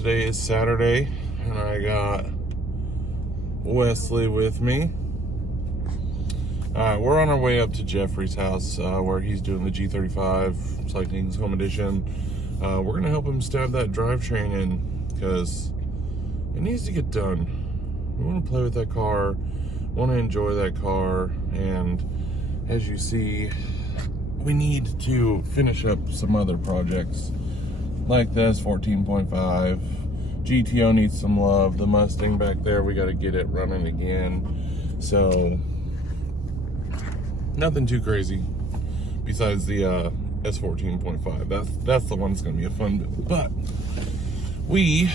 Today is Saturday, and I got Wesley with me. Alright, we're on our way up to Jeffrey's house, where he's doing the G35 Cycling's Home Edition. We're going to help him stab that drivetrain in, because it needs to get done. We want to play with that car, want to enjoy that car, and as you see, we need to finish up some other projects like this 14.5. GTO needs some love. The Mustang back there, we got to get it running again. So nothing too crazy besides the S14.5. That's the one that's going to be a fun build. But we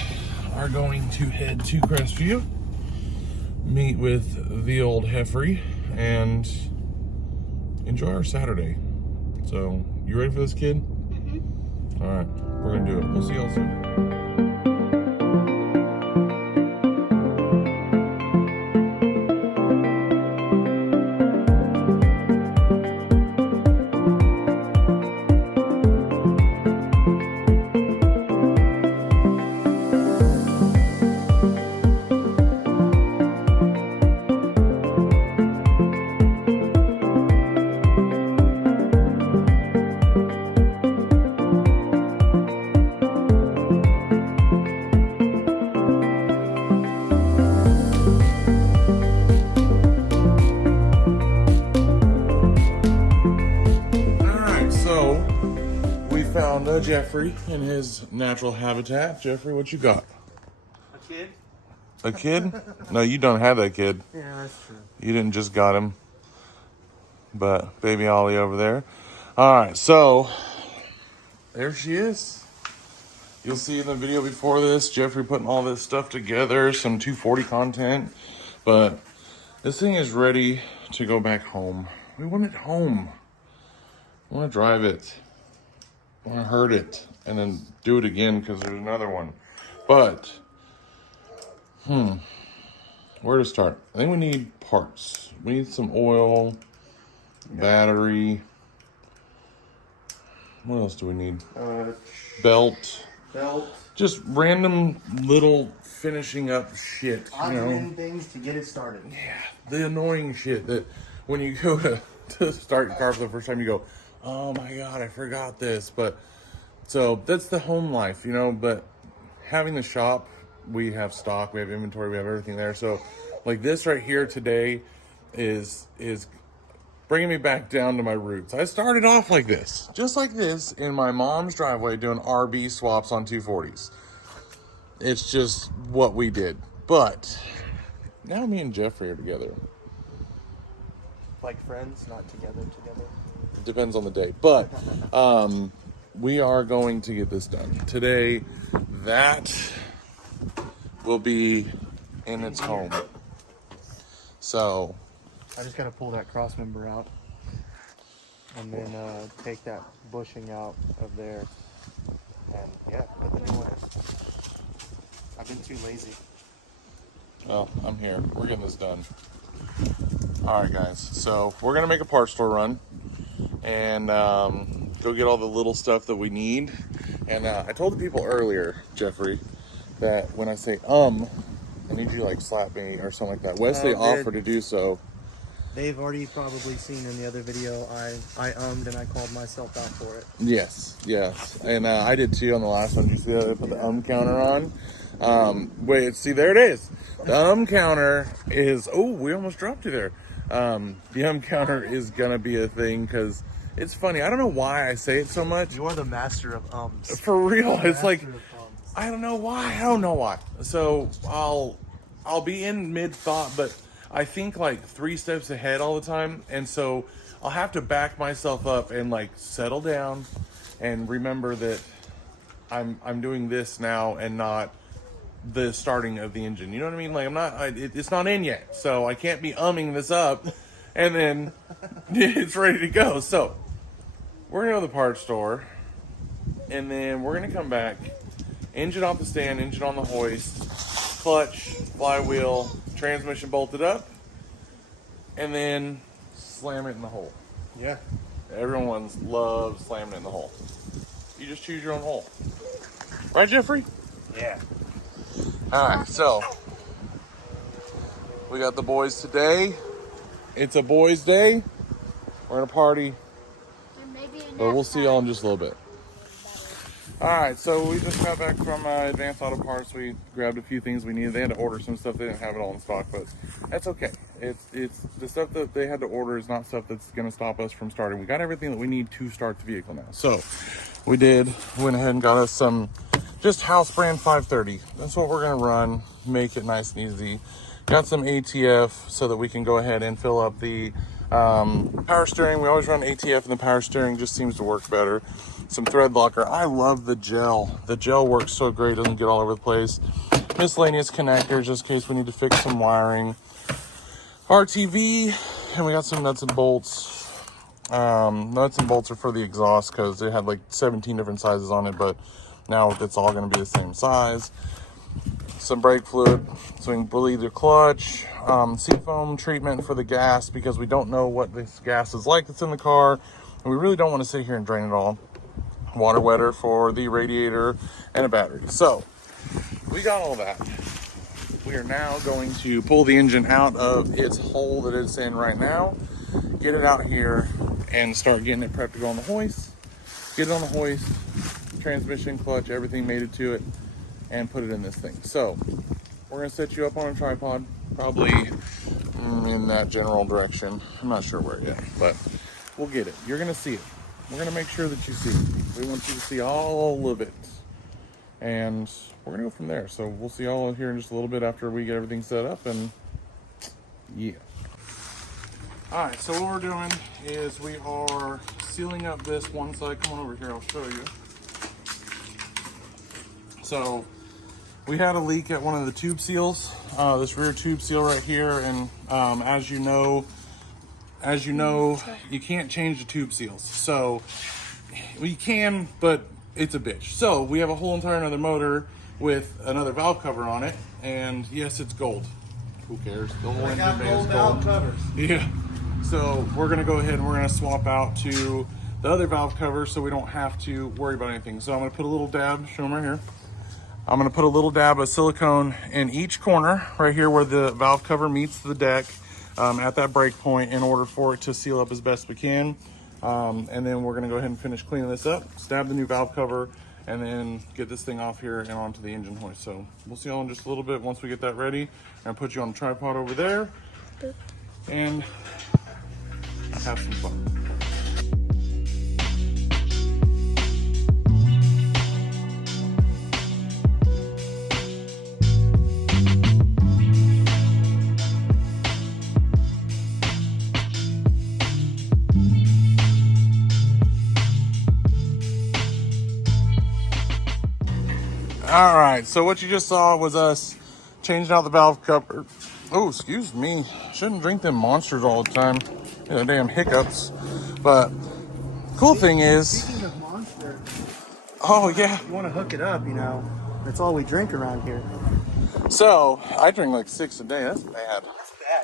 are going to head to Crestview, meet with the old Jeffrey, and enjoy our Saturday. So, you ready for this, kid? Mm-hmm. All right, we're gonna do it. We'll see y'all soon. Found Jeffrey in his natural habitat. Jeffrey, what you got? A kid? A kid? No, you don't have that kid. Yeah, that's true. You didn't just got him. But baby Ollie over there. Alright, so there she is. You'll see in the video before this, Jeffrey putting all this stuff together, some 240 content. But this thing is ready to go back home. We want it home. I want to drive it. I want to hurt it and then do it again because there's another one. But, where to start? I think we need parts. We need some oil, battery. What else do we need? Belt. Just random little finishing up shit. Things to get it started. Yeah, the annoying shit that when you go to start your car for the first time, you go, oh my God, I forgot this. But so that's the home life, but having the shop, we have stock, we have inventory, we have everything there. So like this right here today is bringing me back down to my roots. I started off like this, just like this, in my mom's driveway doing RB swaps on 240s. It's just what we did. But now me and Jeffrey are together. Like friends, not together. Depends on the day, but we are going to get this done today. That will be in its home. So I just gotta pull that cross member out and then take that bushing out of there, and yeah, put the new one in. I've been too lazy. Well, I'm here. We're getting this done. All right, guys. So we're gonna make a parts store run and go get all the little stuff that we need. And I told the people earlier, Jeffrey, that when I say I need you to like slap me or something like that. Wesley offered to do so. They've already probably seen in the other video I and I called myself out for it. Yes. And I did too on the last one. Did you see that I put the counter on? Wait, see, there it is. The counter is, oh, we almost dropped you there. The counter is gonna be a thing because it's funny. I don't know why I say it so much. You are the master of ums. For real, it's like I don't know why. So I'll be in mid thought, but I think like 3 steps ahead all the time, and so I'll have to back myself up and like settle down and remember that I'm doing this now and not the starting of the engine. You know what I mean? Like it's not in yet, so I can't be umming this up and then it's ready to go. So we're gonna go to the parts store and then we're gonna come back, engine off the stand, engine on the hoist, clutch, flywheel, transmission bolted up, and then slam it in the hole. Yeah. Everyone loves slamming it in the hole. You just choose your own hole. Right, Jeffrey? Yeah. All right, so we got the boys today. It's a boys' day. We're gonna party, but we'll see y'all in just a little bit. All right, so we just got back from Advanced Auto Parts. We grabbed a few things we needed. They had to order some stuff. They didn't have it all in stock, but that's okay. It's the stuff that they had to order is not stuff that's going to stop us from starting. We got everything that we need to start the vehicle now. So we went ahead and got us some just house brand 530. That's what we're going to run, make it nice and easy. Got some ATF so that we can go ahead and fill up the power steering. We always run ATF and the power steering just seems to work better. Some thread locker. I love the gel. The gel works so great, doesn't get all over the place. Miscellaneous connectors just in case we need to fix some wiring. RTV, and we got some nuts and bolts. Nuts and bolts are for the exhaust because they had like 17 different sizes on it, but now it's all going to be the same size. Some brake fluid so we can bleed the clutch. Seafoam treatment for the gas because we don't know what this gas is like that's in the car, and we really don't want to sit here and drain it all. Water wetter for the radiator and a battery. So we got all that. We are now going to pull the engine out of its hole that it's in right now, get it out here, and start getting it prepped to go on the hoist. Get it on the hoist, transmission, clutch, everything mated to it, and put it in this thing. So we're gonna set you up on a tripod, probably in that general direction. I'm not sure where yet, but we'll get it. You're gonna see it. We're gonna make sure that you see it. We want you to see all of it. And we're gonna go from there. So we'll see y'all here in just a little bit after we get everything set up, and yeah. All right, so what we're doing is we are sealing up this one side. Come on over here, I'll show you. So we had a leak at one of the tube seals, this rear tube seal right here, and as you know, you can't change the tube seals. So we can, but it's a bitch. So we have a whole entire another motor with another valve cover on it, and yes, it's gold. Who cares? The whole engine bay is gold. Covers. Yeah. So we're gonna go ahead and we're gonna swap out to the other valve cover so we don't have to worry about anything. So I'm gonna put a little dab, show them right here. I'm gonna put a little dab of silicone in each corner right here where the valve cover meets the deck at that break point in order for it to seal up as best we can. And then we're gonna go ahead and finish cleaning this up, stab the new valve cover, and then get this thing off here and onto the engine hoist. So we'll see y'all in just a little bit once we get that ready. I'm gonna put you on the tripod over there and have some fun. All right, so what you just saw was us changing out the valve cover. Oh, excuse me. Shouldn't drink them monsters all the time. You know, damn hiccups. But cool thing is... Speaking of monster, oh, yeah. you want to hook it up, you know. That's all we drink around here. So, I drink like 6 a day. That's bad.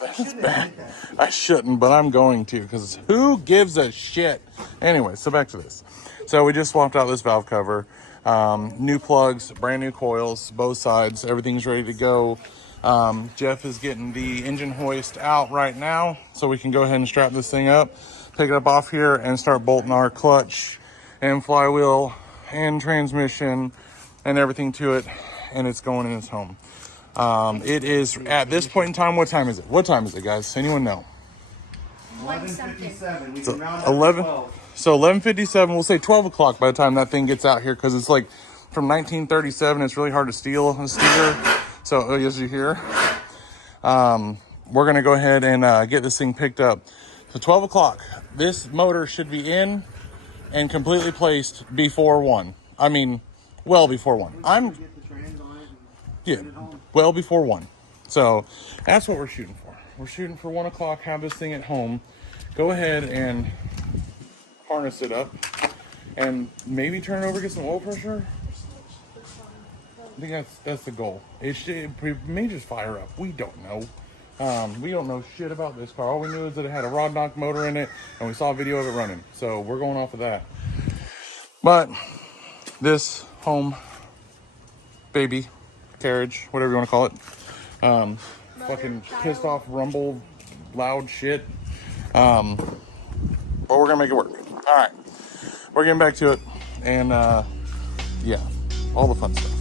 That's bad. I shouldn't, but I'm going to because who gives a shit? Anyway, so back to this. So we just swapped out this valve cover. New plugs, brand new coils, both sides. Everything's ready to go. Geoff is getting the engine hoist out right now so we can go ahead and strap this thing up, pick it up off here, and start bolting our clutch and flywheel and transmission and everything to it, and it's going in its home. It is at this point in time. What time is it? What time is it, guys? Anyone know? 11:57. We So can round up 11. to 12. So 11:57. We'll say 12 o'clock by the time that thing gets out here because it's like from 1937. It's really hard to steal a steer. So as you hear, we're gonna go ahead and get this thing picked up. So 12 o'clock. This motor should be in and completely placed before 1. I mean, well before 1. Well before 1. So that's what we're shooting for. We're shooting for 1 o'clock. Have this thing at home. Go ahead and harness it up, and maybe turn it over, get some oil pressure. I think that's the goal. It may just fire up. We don't know. We don't know shit about this car. All we knew is that it had a rod knock motor in it, and we saw a video of it running. So we're going off of that. But this home baby carriage, whatever you want to call it. Fucking pissed off, rumble, loud shit. But we're gonna make it work. All right, we're getting back to it, and yeah, all the fun stuff.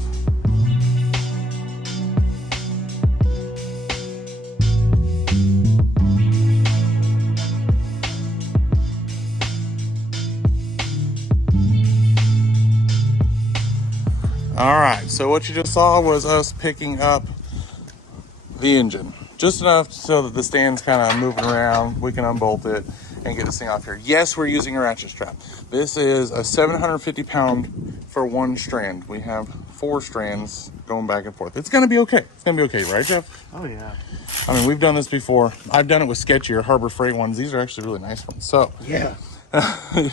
All right, so what you just saw was us picking up the engine. Just enough so that the stand's kind of moving around. We can unbolt it and get this thing off here. Yes, we're using a ratchet strap. This is a 750 pound for one strand. We have 4 strands going back and forth. It's going to be okay. It's going to be okay, right, Geoff? Oh, yeah. I mean, we've done this before. I've done it with sketchier Harbor Freight ones. These are actually really nice ones. So, Yeah.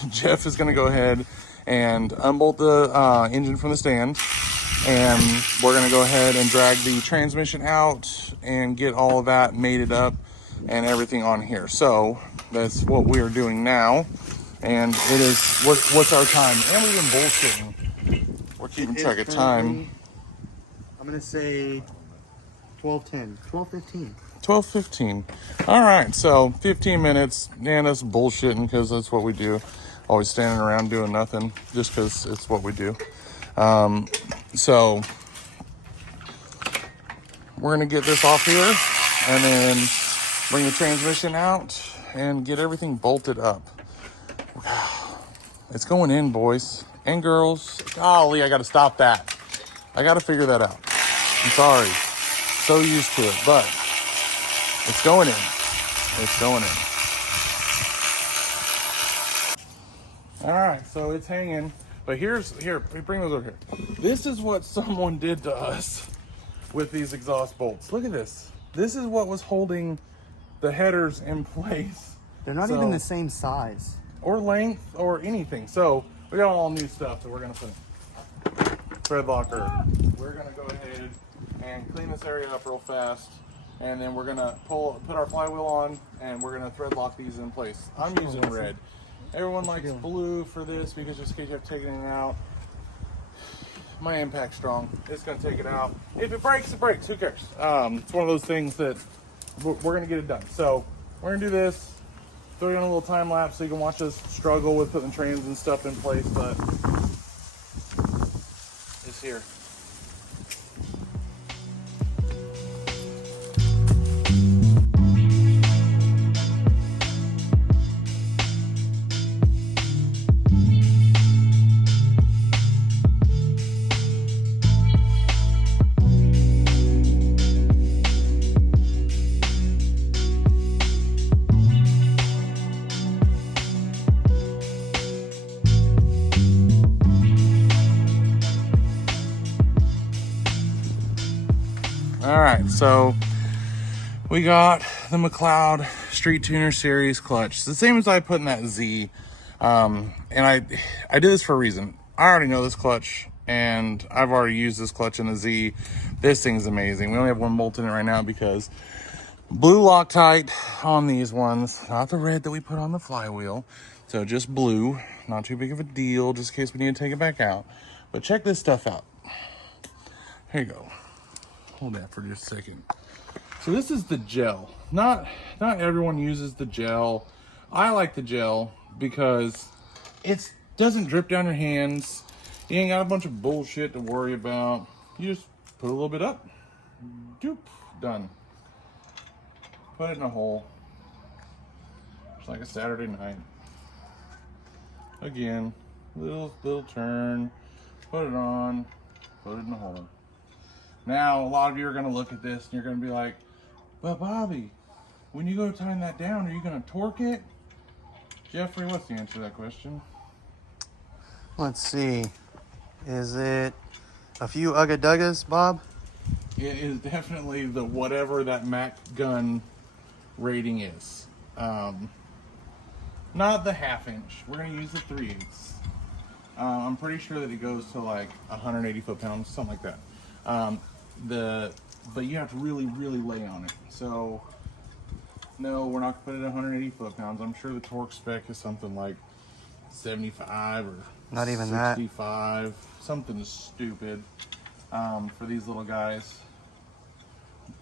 Geoff is going to go ahead and unbolt the engine from the stand. And we're going to go ahead and drag the transmission out and get all of that mated up and everything on here. So that's what we are doing now. And it is, what's our time? And we've been bullshitting. We're keeping track of time. I'm going to say 12:10, 12:15. 12:15. All right, so 15 minutes. And that's bullshitting because that's what we do. Always standing around doing nothing just because it's what we do. So we're going to get this off here and then bring the transmission out and get everything bolted up. It's going in, boys and girls. Golly, I got to stop that. I got to figure that out. I'm sorry. So used to it, but it's going in. It's going in. All right, so it's hanging. But here, bring those over here. This is what someone did to us with these exhaust bolts. Look at this. This is what was holding the headers in place. They're not even the same size. Or length or anything. So we got all new stuff that we're gonna put in. Thread locker. We're gonna go ahead and clean this area up real fast. And then we're gonna put our flywheel on and we're gonna thread lock these in place. I'm using red. Everyone likes blue for this because just in case you have to take anything out. My impact's strong. It's going to take it out. If it breaks, it breaks. Who cares? It's one of those things that we're going to get it done. So we're going to do this. Throw you on a little time lapse so you can watch us struggle with putting trains and stuff in place. But it's here. All right, so we got the McLeod Street Tuner Series clutch. It's the same as I put in that Z. And I did this for a reason. I already know this clutch, and I've already used this clutch in the Z. This thing's amazing. We only have one bolt in it right now because blue Loctite on these ones, not the red that we put on the flywheel. So just blue, not too big of a deal, just in case we need to take it back out. But check this stuff out. Here you go. Hold that for just a second. So this is the gel. Not everyone uses the gel. I like the gel because it doesn't drip down your hands. You ain't got a bunch of bullshit to worry about. You just put a little bit up. Doop. Done. Put it in a hole. It's like a Saturday night. Again, little turn. Put it on. Put it in the hole. Now, a lot of you are going to look at this and you're going to be like, but Bobby, when you go to tighten that down, are you going to torque it? Jeffrey, what's the answer to that question? Let's see. Is it a few Ugga Duggas, Bob? It is definitely the whatever that Mac gun rating is. Not the 1/2 inch. We're going to use the 3/8. I'm pretty sure that it goes to like 180 foot-pounds, something like that. But you have to really lay on it. So no, we're not gonna put it at 180 foot-pounds. I'm sure the torque spec is something like 75 or not even 65, something stupid. for these little guys.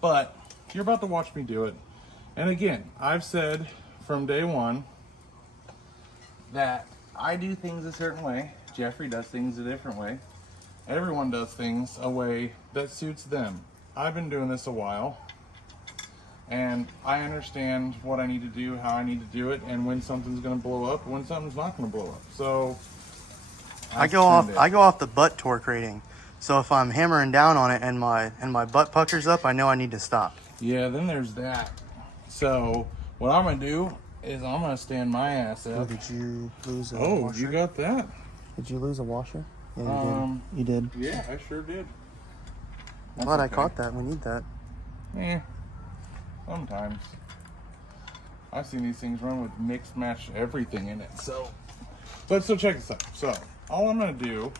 But you're about to watch me do it. And again, I've said from day one that I do things a certain way. Jeffrey does things a different way. Everyone does things a way that suits them. I've been doing this a while, and I understand what I need to do, how I need to do it, and when something's going to blow up, and when something's not going to blow up. So I go off the butt torque rating. So if I'm hammering down on it and my butt puckers up, I know I need to stop. Yeah, then there's that. So what I'm going to do is I'm going to stand my ass up. Did you lose a Oh, washer? you got that? Did you lose a washer? Yeah, you did. You did. Yeah, I sure did. I'm glad I caught that. We need that. Eh, sometimes. I've seen these things run with mixed match everything in it. So check this out. So all I'm going to do,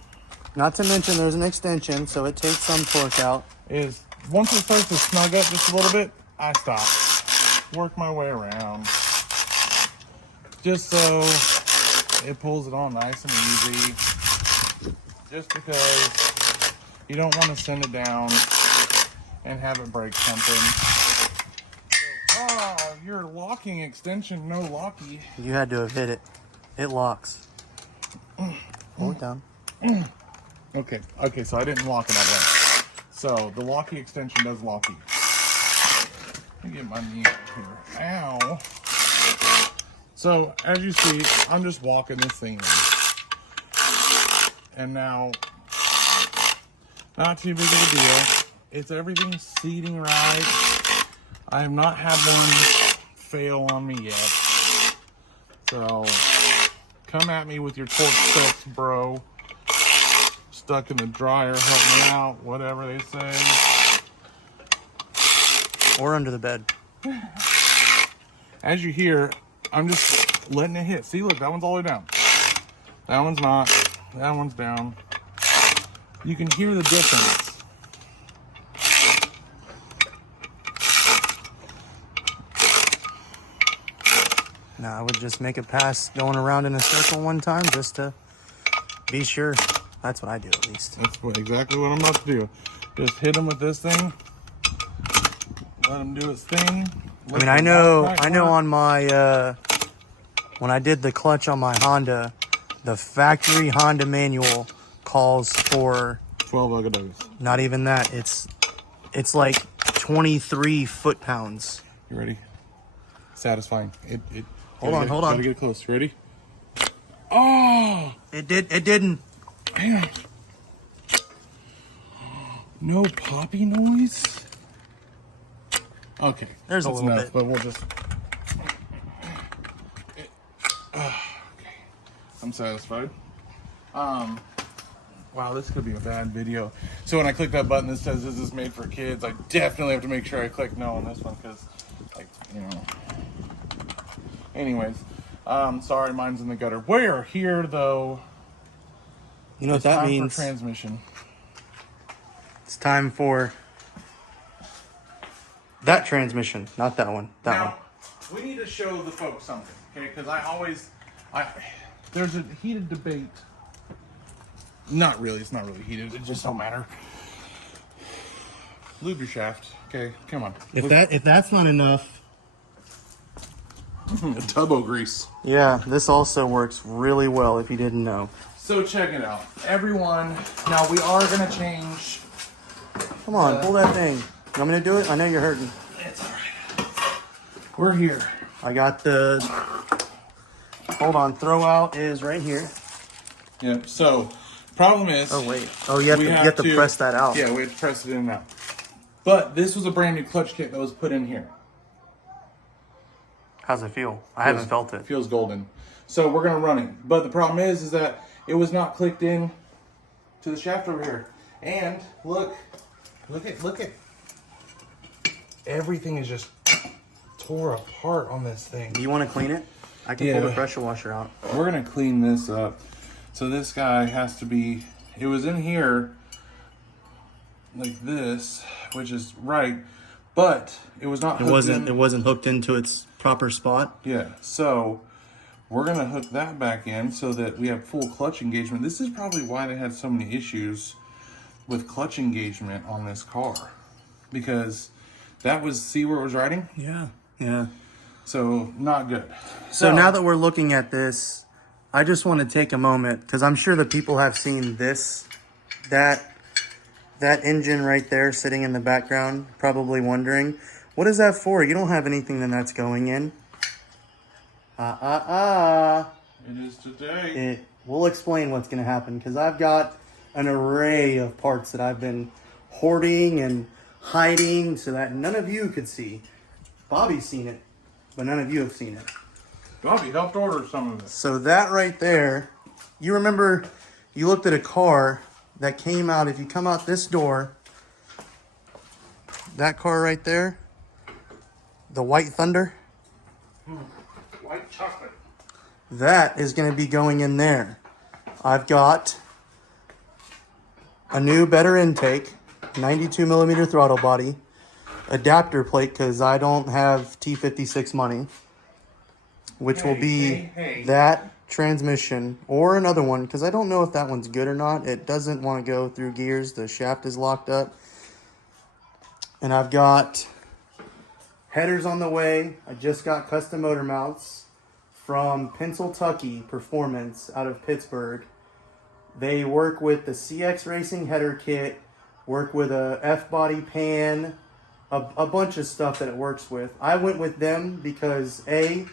Not to mention there's an extension, so it takes some torque out. is once it starts to snug up just a little bit, I stop. Work my way around. Just so it pulls it on nice and easy. Just because you don't want to send it down and have it break something. Oh, your locking extension, no locky. You had to have hit it. It locks. Hold it down. Okay, so I didn't lock it that way. So the locky extension does locky. Let me get my knee out here. Ow. So as you see, I'm just walking this thing in. And now, not too big of a deal. It's everything seating right. I have not had one fail on me yet. So come at me with your torque specs, bro. Stuck in the dryer, help me out, whatever they say. Or under the bed. As you hear, I'm just letting it hit. See, look, that one's all the way down. That one's not. That one's down. You can hear the difference. Now I would just make a pass going around in a circle one time just to be sure. That's what I do at least. That's exactly what I'm about to do. Just hit him with this thing. Let him do his thing. I mean, I know on my, when I did the clutch on my Honda, the factory Honda manual calls for 12 Uggadoos. not even that. It's like 23 foot-pounds. You ready? Satisfying. Hold on. Gotta get close. Ready? Oh! It didn't. Man. No poppy noise? Okay. There's a that's little enough, bit. but we'll just... Okay. I'm satisfied. Wow, this could be a bad video. So when I click that button that says this is made for kids, I definitely have to make sure I click no on this one because, like, you know. Anyways, sorry, mine's in the gutter. We're here though. You know what that means? For transmission. It's time for that transmission, not that one. That Now, one. we need to show the folks something, okay? Because there's a heated debate. Not really, it's not really heated, it just don't matter. Lube your shaft, okay? Come on. If that's not enough. Turbo grease. Yeah, this also works really well if you didn't know. So check it out. Everyone, now we are gonna change. Come on, pull that thing. You want me to do it? I know you're hurting. It's alright. We're here. I got the, hold on, throw out is right here. Yep, so problem is. Oh wait. Oh, you have to press that out. Yeah, we have to press it in and out. But this was a brand new clutch kit that was put in here. How's it feel? I haven't felt it. Feels golden. So we're gonna run it. But the problem is that it was not clicked in to the shaft over here. And look at. Everything is just tore apart on this thing. Do you want to clean it? I can pull the pressure washer out. We're gonna clean this up. So this guy has to be. It was in here like this, which is right, but it was not. It wasn't hooked into its proper spot. Yeah. So we're gonna hook that back in so that we have full clutch engagement. This is probably why they had so many issues with clutch engagement on this car, because that was, see where it was riding? Yeah, yeah. So not good. So now that we're looking at this, I just want to take a moment, because I'm sure that people have seen this, that engine right there sitting in the background, probably wondering, what is that for? You don't have anything that's going in. It is today. We'll explain what's going to happen, because I've got an array of parts that I've been hoarding and hiding so that none of you could see. Bobby's seen it, but none of you have seen it. Bobby helped order some of it. So that right there, you remember you looked at a car that came out, if you come out this door, that car right there, the White Thunder, White chocolate. that is going to be going in there. I've got a new, better intake, 92 millimeter throttle body, adapter plate, because I don't have T56 money, which will be that transmission or another one, because I don't know if that one's good or not. It doesn't want to go through gears. The shaft is locked up. And I've got headers on the way. I just got custom motor mounts from Pennsylvania Performance out of Pittsburgh. They work with the CX Racing header kit, work with a F-body pan, a bunch of stuff that it works with. I went with them because A,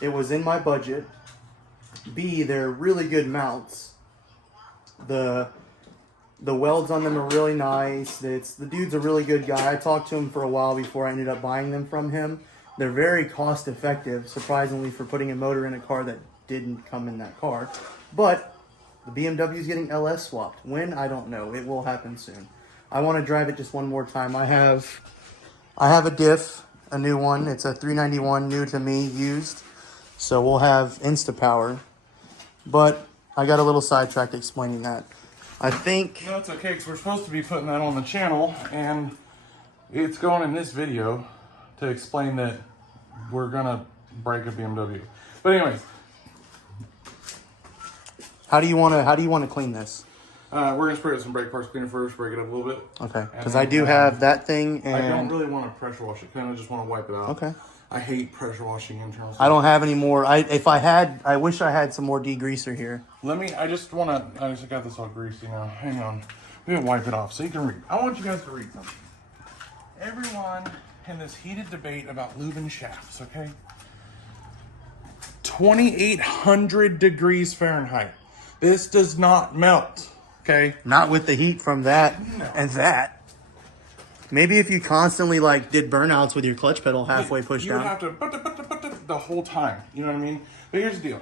it was in my budget. B, they're really good mounts. The welds on them are really nice. The dude's a really good guy. I talked to him for a while before I ended up buying them from him. They're very cost effective, surprisingly, for putting a motor in a car that didn't come in that car. But the BMW is getting LS swapped. When? I don't know. It will happen soon. I want to drive it just one more time. I have a diff, a new one. It's a 391, new to me, used. So we'll have Instapower. But I got a little sidetracked explaining that. I think... No, it's okay, because we're supposed to be putting that on the channel, and it's going in this video to explain that we're going to break a BMW. But anyways. How do you want to clean this? We're going to spray with some brake parts cleaner first, break it up a little bit. Okay, because I do have that thing, and... I don't really want to pressure wash it, kind of just want to wipe it out. Okay. I hate pressure washing internal. I don't have any more. I wish I had some more degreaser here. I just got this all greasy now. Hang on. We're going to wipe it off so you can read. I want you guys to read something. Everyone in this heated debate about lube and shafts, okay? 2,800 degrees Fahrenheit. This does not melt, okay? Not with the heat from that and that. Maybe if you constantly did burnouts with your clutch pedal halfway pushed down. You would have to the whole time. You know what I mean? But here's the deal.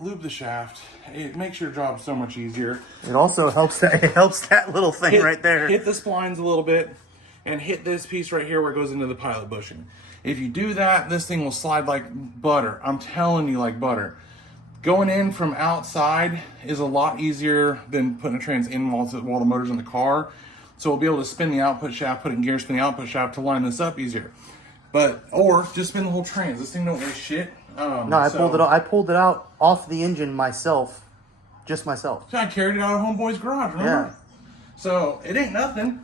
Lube the shaft. It makes your job so much easier. It also helps that little thing right there. Hit the splines a little bit and hit this piece right here where it goes into the pilot bushing. If you do that, this thing will slide like butter. I'm telling you, like butter. Going in from outside is a lot easier than putting a trans in while the motor's in the car. So we'll be able to spin the output shaft, put it in gear, spin the output shaft to line this up easier. Or just spin the whole trans. This thing don't weigh shit. I pulled it out off the engine myself. Just myself. So I carried it out of homeboy's garage, remember? Yeah. So it ain't nothing.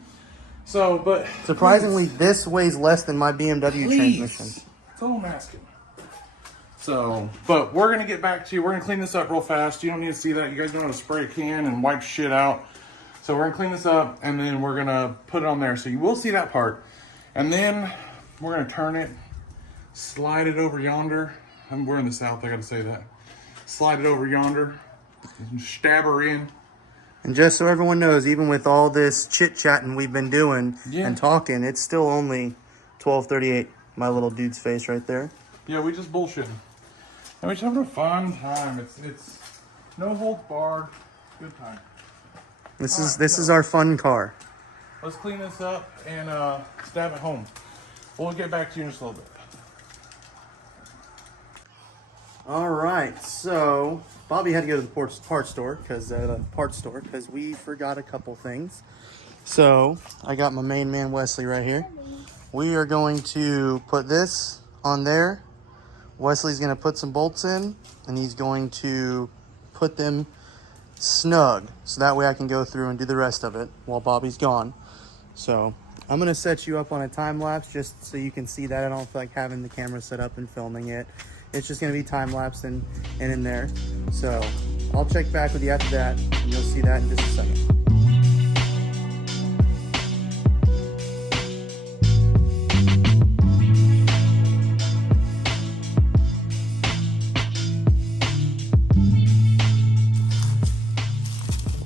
But surprisingly, this weighs less than my BMW transmission. That's all I'm asking. But we're going to get back to you. We're going to clean this up real fast. You don't need to see that. You guys know how to spray a can and wipe shit out. So we're going to clean this up, and then we're going to put it on there. So you will see that part. And then we're going to turn it, slide it over yonder. We're in the South, I got to say that. Slide it over yonder, and stab her in. And just so everyone knows, even with all this chit-chatting we've been doing and talking, it's still only 12:38. My little dude's face right there. Yeah, we just bullshitting. And we're just having a fun time. It's no holds barred. Good time. This is our fun car. Let's clean this up and stab it home. We'll get back to you in just a little bit. All right, so Bobby had to go to the parts store because we forgot a couple things. So I got my main man Wesley right here. We are going to put this on there. Wesley's going to put some bolts in, and he's going to put them snug, so that way I can go through and do the rest of it while Bobby's gone. So I'm gonna set you up on a time lapse just so you can see that. I don't feel like having the camera set up and filming it. It's just gonna be time lapse and in there. So I'll check back with you after that, and you'll see that in just a second.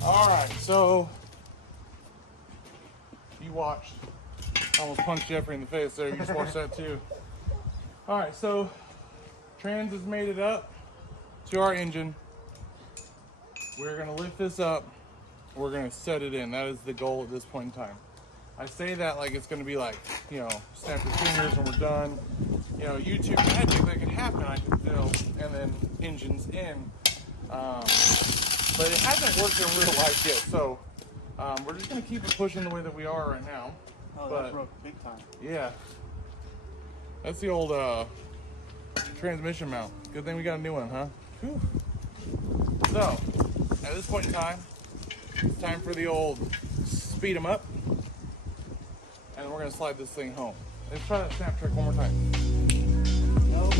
All right, so you watched. I almost punched Jeffrey in the face there. You just watched that too. All right, so trans has made it up to our engine. We're gonna lift this up. We're gonna set it in. That is the goal at this point in time. I say that like it's gonna be like, you know, snap your fingers and we're done. You know, YouTube magic that could happen, I could do, and then engine's in. But it hasn't worked in real life yet, so we're just gonna keep it pushing the way that we are right now. Oh, but, that broke big time. Yeah. That's the old transmission mount. Good thing we got a new one, huh? Whew. So, at this point in time, it's time for the old speed 'em up. And we're gonna slide this thing home. Let's try that snap trick one more time. Nope.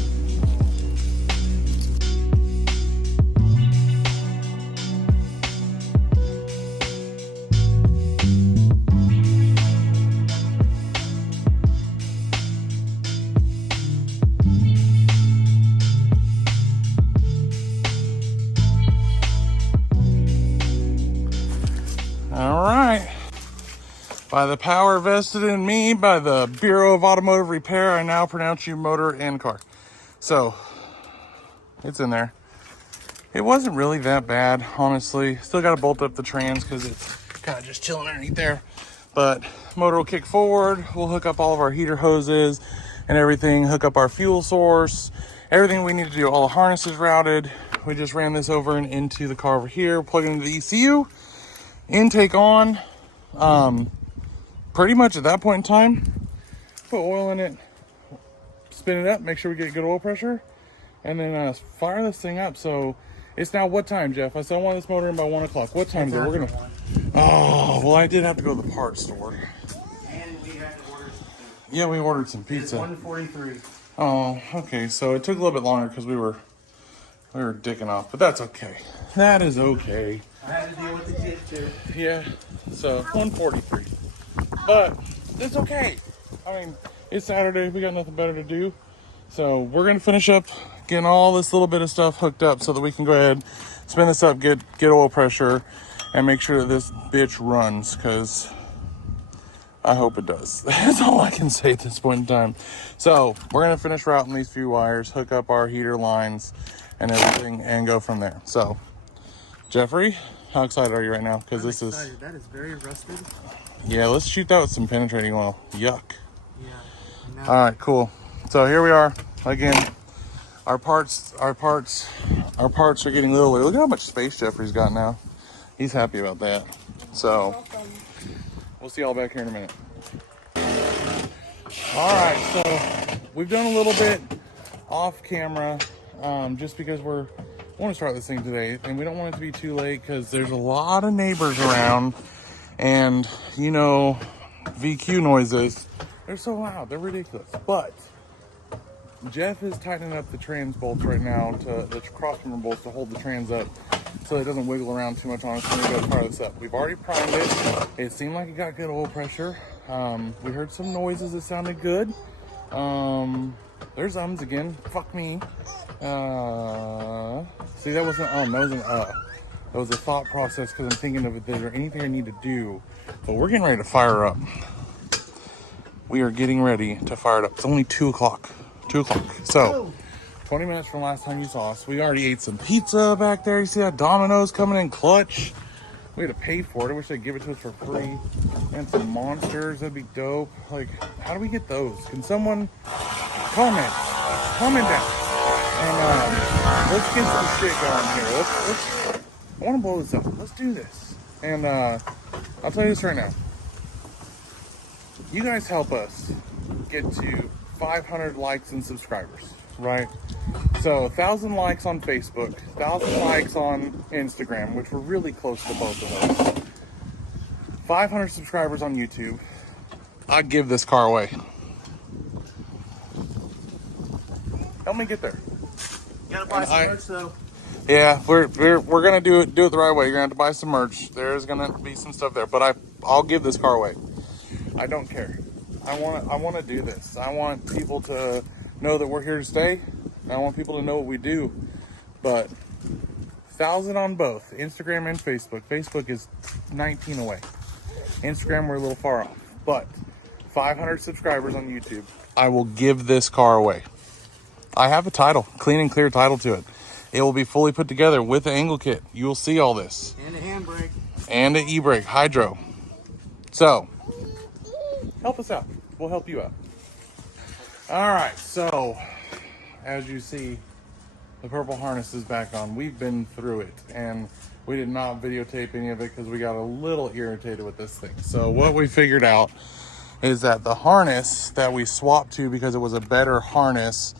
All right. By the power vested in me by the Bureau of Automotive Repair, I now pronounce you motor and car. So, it's in there. It wasn't really that bad, honestly. Still got to bolt up the trans because it's kind of just chilling underneath there. But motor will kick forward. We'll hook up all of our heater hoses and everything, hook up our fuel source, everything we need to do. All the harnesses routed. We just ran this over and into the car over here, plug it into the ECU, intake on. Pretty much at that point in time, put oil in it, spin it up, make sure we get good oil pressure, and then fire this thing up. So it's now what time, Jeff? I said I want this motor in by 1 o'clock. What time is it? We're gonna. Oh, well, I did have to go to the parts store. And we had to order some food. Yeah, we ordered some pizza. It's 1:43. Oh, okay. So it took a little bit longer because we were dicking off, but that's okay. That is okay. I had to deal with the kid too. Yeah. So 1:43. But it's okay. I mean, it's Saturday. We got nothing better to do. So we're going to finish up getting all this little bit of stuff hooked up so that we can go ahead, spin this up, get oil pressure, and make sure that this bitch runs, because I hope it does. That's all I can say at this point in time. So we're going to finish routing these few wires, hook up our heater lines and everything, and go from there. So, Jeffrey, how excited are you right now? Because this excited. That is very rusted. Yeah, let's shoot that with some penetrating oil. Yuck. Yeah. All right, cool. So here we are again. Our parts are getting literally. Look at how much space Jeffrey's got now. He's happy about that. So we'll see y'all back here in a minute. All right, so we've done a little bit off camera, just because we want to start this thing today, and we don't want it to be too late because there's a lot of neighbors around. And, you know, VQ noises, they're so loud, they're ridiculous. But Geoff is tightening up the trans bolts right now, to the crossmember bolts to hold the trans up so it doesn't wiggle around too much on us when we go to fire this up. We've already primed it. It seemed like it got good oil pressure. We heard some noises that sounded good. There's ums again. Fuck me. See, that wasn't that was an That was a thought process because I'm thinking of it. Is there anything I need to do? But we're getting ready to fire up. We are getting ready to fire it up. It's only 2 o'clock. 2 o'clock. So, 20 minutes from last time you saw us. We already ate some pizza back there. You see that? Domino's coming in clutch. We had to pay for it. I wish they'd give it to us for free. And some monsters. That'd be dope. Like, how do we get those? Can someone comment down? And let's get some shit going here. Let's I want to blow this up. Let's do this. And I'll tell you this right now. You guys help us get to 500 likes and subscribers. right? So 1,000 likes on Facebook, 1,000 likes on Instagram, which we're really close to both of those. 500 subscribers on YouTube. I'd give this car away. Help me get there. You gotta buy some merch though. Yeah, we're gonna do it the right way. You're gonna have to buy some merch. There's gonna be some stuff there, but I'll give this car away. I don't care. I want to do this. I want people to know that we're here to stay. I want people to know what we do. But 1,000 on both Instagram and Facebook. Facebook is 19 away. Instagram, we're a little far off. But 500 subscribers on YouTube. I will give this car away. I have a title, clean and clear title to it. It will be fully put together with the angle kit. You will see all this. And a handbrake. And an e-brake, hydro. So, help us out. We'll help you out. All right, so as you see, the purple harness is back on. We've been through it, and we did not videotape any of it because we got a little irritated with this thing. So what we figured out is that the harness that we swapped to, because it was a better harness,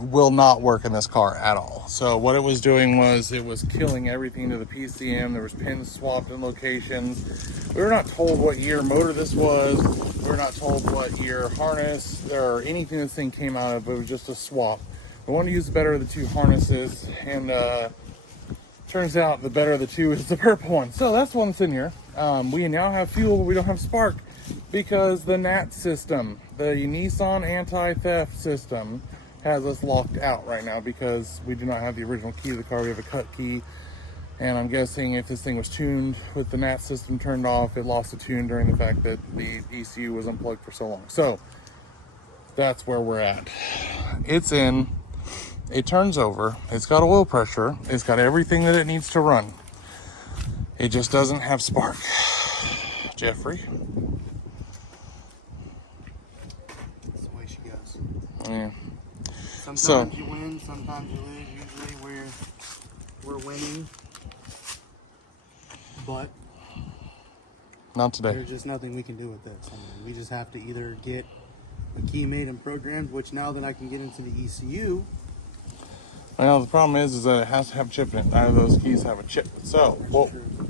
will not work in this car at all. So what it was doing was it was killing everything to the PCM. There was pins swapped in locations. We were not told what year motor this was. We were not told what year harness or anything this thing came out of. It was just a swap. We wanted to use the better of the two harnesses, and turns out the better of the two is the purple one. So that's the one that's in here. We now have fuel, but we don't have spark because the NAT system, the Nissan anti-theft system, has us locked out right now because we do not have the original key to the car. We have a cut key, and I'm guessing if this thing was tuned with the NAT system turned off, it lost the tune during the fact that the ECU was unplugged for so long. So that's where we're at. It's in, it turns over, it's got oil pressure, it's got everything that it needs to run. It just doesn't have spark. Jeffrey? That's the way she goes. Yeah. Sometimes you win, sometimes you lose. Usually we're winning, but not today. there's just nothing we can do with this. I mean, we just have to either get a key made and programmed, which now that I can get into the ECU. Well, the problem is that it has to have a chip in it. None of those keys have a chip. So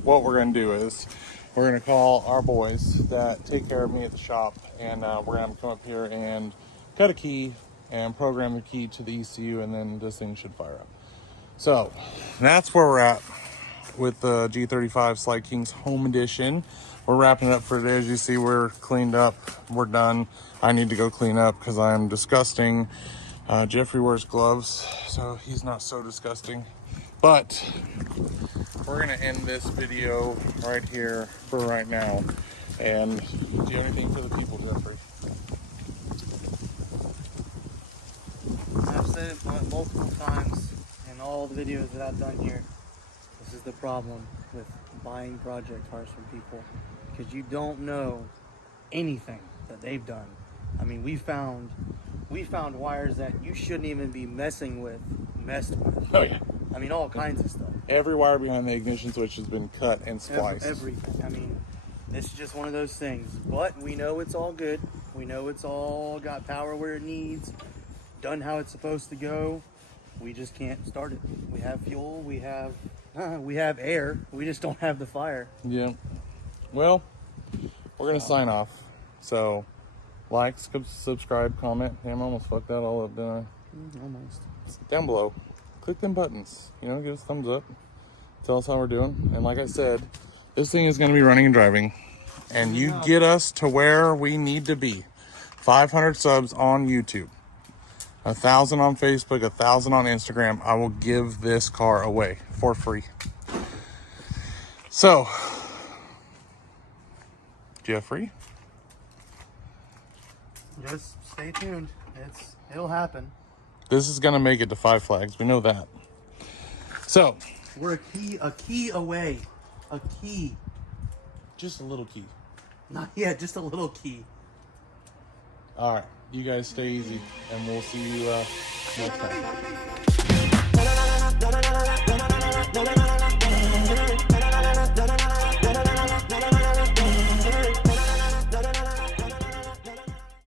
what we're going to do is we're going to call our boys that take care of me at the shop, and we're going to come up here and cut a key and program the key to the ECU, and then this thing should fire up. So that's where we're at with the G35 Slide Kings Home Edition. We're wrapping it up for today. As you see, we're cleaned up. We're done. I need to go clean up because I am disgusting. Jeffrey wears gloves, so he's not so disgusting. But we're going to end this video right here for right now. And do you have anything for the people, Jeffrey? I've said it multiple times in all the videos that I've done here. This is the problem with buying project cars from people, because you don't know anything that they've done. I mean, we found wires that you shouldn't even be messed with. Oh yeah. I mean, all kinds of stuff. Every wire behind the ignition switch has been cut and spliced. Everything. I mean, it's just one of those things. But we know it's all good. We know it's all got power where it needs, done how it's supposed to go. We just can't start it. We have fuel. We have air. We just don't have the fire. Yeah. Well, we're gonna sign off. So, like, subscribe, comment. Damn, I almost fucked that all up, didn't I? Almost. Down below, click them buttons. You know, give us a thumbs up. Tell us how we're doing. And like I said, this thing is gonna be running and driving, and you get us to where we need to be. 500 subs on YouTube, 1,000 on Facebook, 1,000 on Instagram. I will give this car away for free. So, Jeffrey, Just stay tuned. It'll happen. this is gonna make it to 5 flags. We know that. So, We're a key away. A key. just a little key. Not yet, just a little key. All right, you guys stay easy, and we'll see you next time.